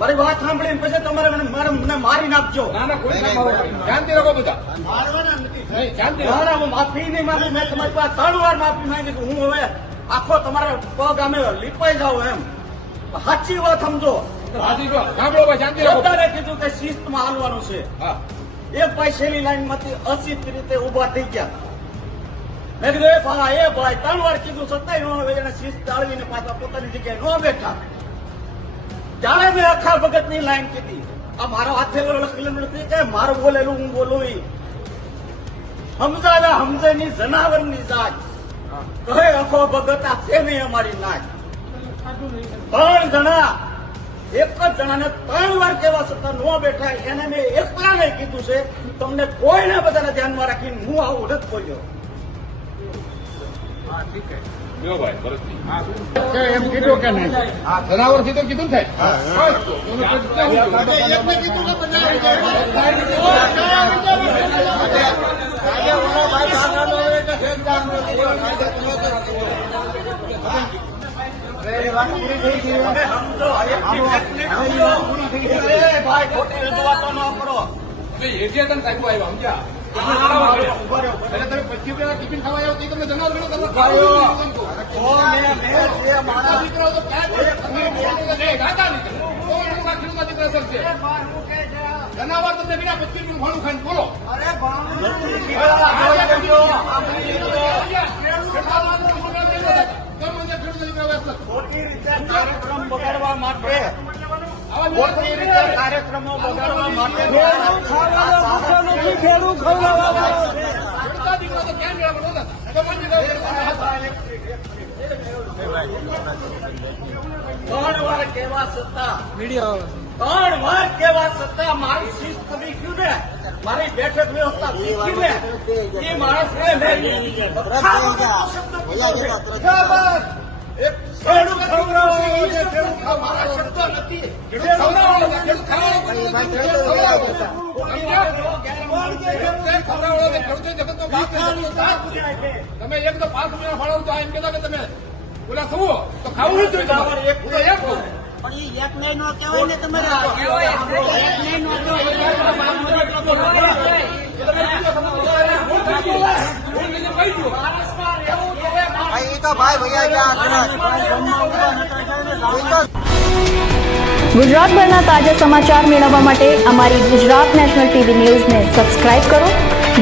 મારી વાત સાંભળીને પછી તમારે મને મારી નાખજો. શાંતિ રાખો બધા. મારવાના નથી. શાંતિ હું માફી નહીં માંગુ. મેં તમારી પાસે 3 વાર માફી માંગી. હું હવે આખો તમારા પગ અમે લીપાઈ જાઉં એમ. સાચી વાત સમજો. સાંભળો ભાઈ, શાંતિ રાખો. બધાને કીધું કે શિસ્તમાં હાલવાનું છે. એક ભાઈ છેલ્લી લાઈન માંથી અશિસ્ત રીતે ઉભા થઈ ગયા. મેં કીધું એ ભાઈ 3 વાર કીધું છતાંય એને શિસ્ત જાળવીને પાછા પોતાની જગ્યાએ ન બેઠા. ત્યારે મેં અખા ભગત ની લાઈન કીધી. આ મારો હાથે લખેલું નથી કે મારું બોલેલું હું બોલું. સમજાવે સમજેની જનાવરની જાત કહે અખો ભગત આ છે નહીં અમારી નાચ. 3 જણા એક જ જણાને 3 વાર કેવા છતાં ન બેઠા. એને મેં એકલાને કીધું છે. તમને કોઈને બધાને ધ્યાનમાં રાખીને હું આવું નથી બોલ્યો. એમ કીધું કે નહીં? જનાવર થી તો કીધું થાય. ભાઈ ખોટી રજૂઆતો ન કરો. તમે 25 ટિફિન ખાવા આવ્યો તો તમને જનાવર જનાવર તમને વિના 25 ઘણું ખાઈને બોલો. ખોટી રીતે કાર્યક્રમ બગાડવા માટે ખોટી રીતે કાર્યક્રમો બગાડવા માટે ખેડૂત ત્રણ વાર કેવા છતાં મારી શિસ્ત વીખ્યું ને, મારી બેઠક વ્યવસ્થા વીખી ને એ માણસ ખેડૂત મારા શબ્દ નથી. તમે એક તો 5 રૂપિયા ફાળો તો એમ કહેતા કે તમે બોલા સવો તો ખાવું જ જોઈએ. પણ એ એક નહીં નો કહેવાય ને તમારે. એક નહીં નો ગુજરાતભરના તાજા સમાચાર મેળવવા માટે અમારી ગુજરાત નેશનલ ટીવી ન્યૂઝને સબસ્ક્રાઇબ કરો,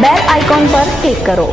બેલ આઇકોન પર ક્લિક કરો.